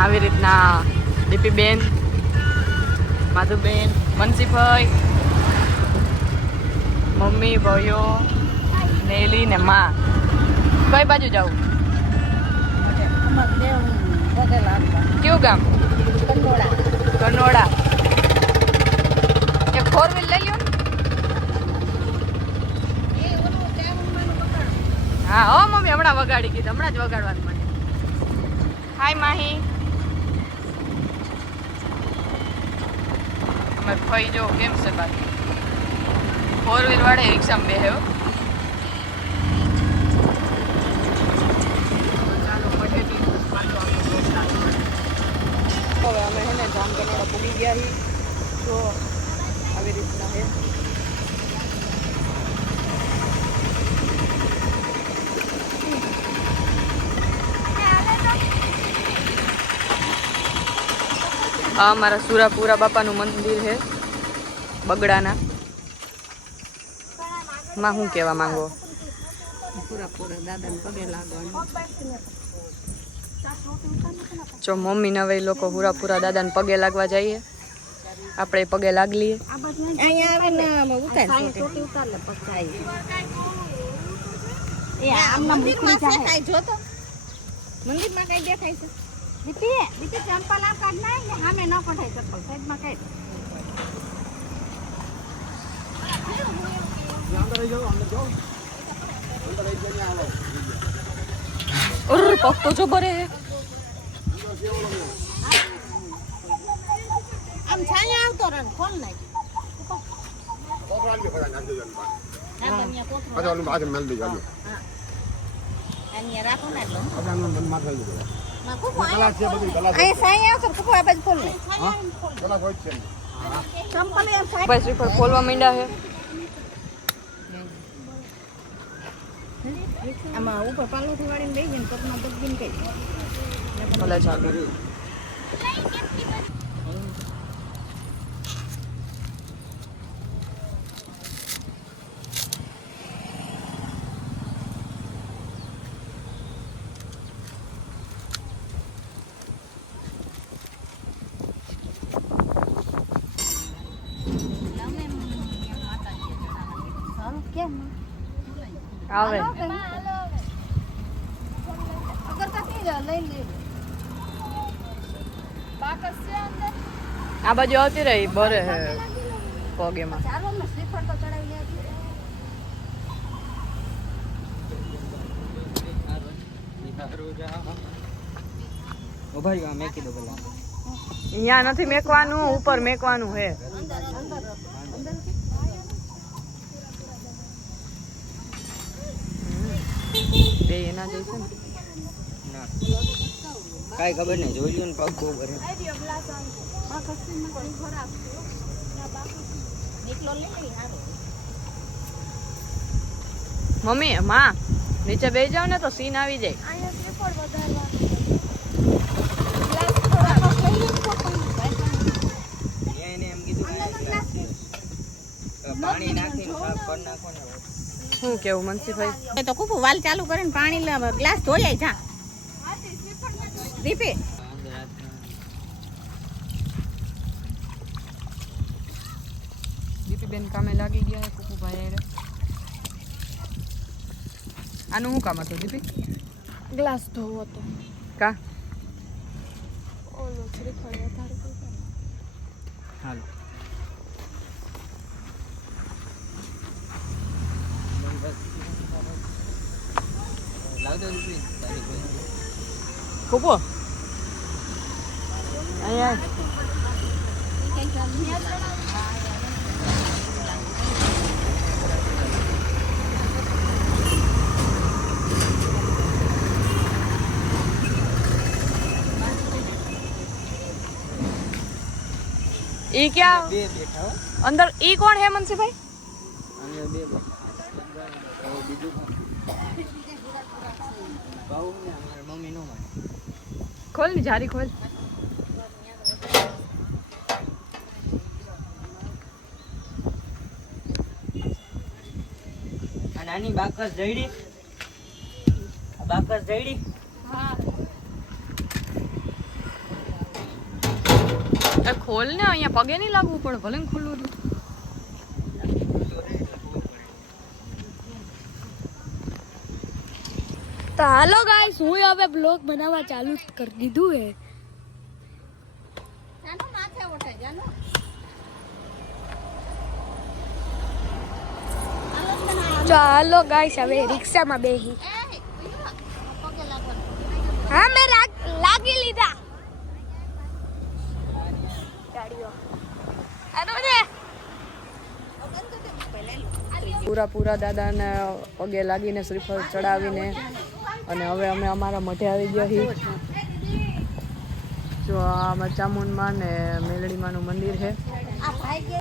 આવી રીતના દીપીબેન, માધુબેન, મનસીભાઈ, મમ્મી, ભાઈઓ, નેલી ને માં. કઈ બાજુ જાવું? કયું ગામ? કનોડા. એક 4 વ્હીલ લઈ લ્યો ને. હા હો મમ્મી, હમણાં વગાડી કીધું, હમણાં જ વગાડવાનું મને. હાય માહી. અમે ફઈ જો કેમ છે બાકી 4 વ્હીલ વાળે રિક્ષામાં બેહે હો. હવે અમે હે ને જામકંડોળા પૂગી ગયા છીએ. તો આવી રીતના હે. આ અમારા સુરાપુરા બાપાનું મંદિર છે બગડાના. માં શું કહેવા માંગો? સુરાપુરા દાદાને પગે લાગવાનું. જો મમ્મી ને હવે લોકો હુરાપુરા દાદાને પગે લાગવા જઈએ. આપણે પગે લાગલીએ. અહીંયા આવે ને ઉતાર ચોટી ઉતાર લે પગ એ આમના મુખમાં છે કાઈ જોતો મંદિરમાં કાઈ દેખાય છે? દીપી ચંપલ આ કાઢ નાય ને સામે ન કઢાય ચંપલ સાઈડમાં કાઢ. અંદર રહી જાઓ અંદર જાઓ અંદર રહી જઈને આવો. ઓર પગ તો જો બરે હે. આમ છાયા આવતો રન ખોલ નાખ. કોકરાલ ખરા નાખી દેવાનું બા. હા બનિયા કોથરો. પાછો ઓલું બાજુ મેલ દેજો. હા. અહીંયા રાખો ને એટલે. આપણા મન માં થઈ ગયો. નાખો કલાક છે બધી કલાક. અહીં છાયા આવતો કપો આ બાજુ ખોલ નાખ. હા કલાક હોય છે. ચંપલ એમ સાઈડ બસ શ્રીફળ ખોલવા માંડ્યા છે. આમાં ઉપર પાલુથી વાળીને બેસી ને પગમાં દબીને કઈ. ભલે ચાલો. આવે આ બાજુ આવતી રહી બરે હે પગ એમાં. અહીંયા નથી મેકવાનું, ઉપર મેકવાનું હે. બે એના જઈશે ને કાઈ ખબર નહીં. જોઈ લો ને પગ બહુ ભરે. મમ્મી માં નીચે બેસી જાવ ને તો સીન આવી જાય. એને એમ કીધું પાણી નાખીને સાફ કરી નાખો ને. શું કેવું મનસીભાઈ? તો કુપુ વાલ ચાલુ કરીને પાણી ગ્લાસ ધોઈ જા દીપે. દીપીબેન કામે લાગી ગયા હે કુકુભાઈ હારે. આનું શું કામ હતું દીપી? ગ્લાસ ધોવો તો કા ઓલો શ્રીફળ વધારે પીતા. હાલો લાવ દો દીપી તારી કોઈ. કુપુ અહીંયા ઈ ક્યાં બે બેઠા હો અંદર? ઈ કોણ હે મનસીભાઈ? અંદર બે બીજું બાઉ ને અમારા મમ્મી નો માને. ખોલ ની જારી ખોલ. અને આની બાકસ જઈડી. બાકસ જઈડી. હા એ ખોલ ને, અહીંયા પગે નહીં લાગવું પડે, ભલે ને ખુલ્લું રહ્યું. તો હાલો ગાઈસ, હું હવે બ્લોગ બનાવવા ચાલુ કરી દીધું હે. જાનો માથે ઉઠે જાનો. ચાલો ગાઈસ, હવે રિક્ષામાં બેહી. પગે લાગવાનું. હા, મેં લાગી લીધા ગાડીઓ. પૂરા દાદાને પગે લાગીને શ્રીફળ ચડાવીને અને હવે અમે અમારા મઠે આવી ગયા છીએ. જો આમાં ચામુંડમાં ને મેલડીમાંનું મંદિર છે. આ ભાઈ કે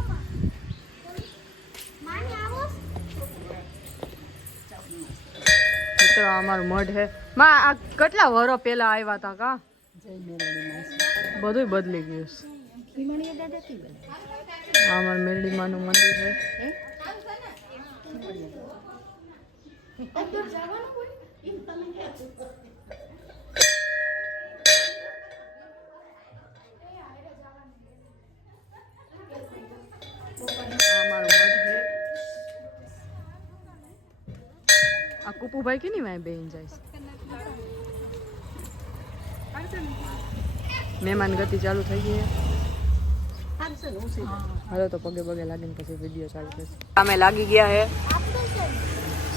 મિત્રો અમારું મઠ છે. માં આ કેટલા વર્ષ પહેલા આવ્યા હતા કા? બધું બદલી ગયું છે. આ અમારું મેલડીમાંનું મંદિર છે. આ કુપુભાઈ કેની વાય બેન જાય છે? મહેમાન ગતિ ચાલુ થઈ ગઈ છે. હાલો તો પગે લાગીને પછી વિડીયો ચાલુ થશે. અમે લાગી ગયા હે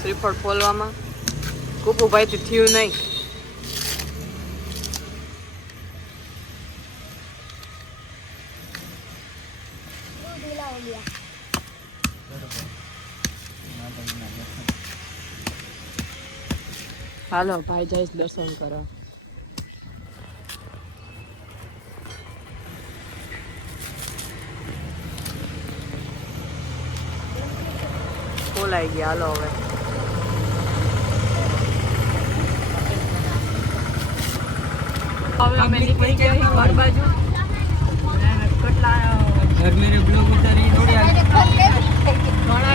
શ્રીફળ ફોલવામાં. કુપુભાઈ થી થયું નહીં. હાલો ભાઈ જઈશ દર્શન કરવા. ખોલાઈ ગયા. હાલો હવે અમે નીકળી ગયા ઘર બાજુ. घर मेरे ब्लॉग उतारी थोड़ी ઘર લે. ઘણા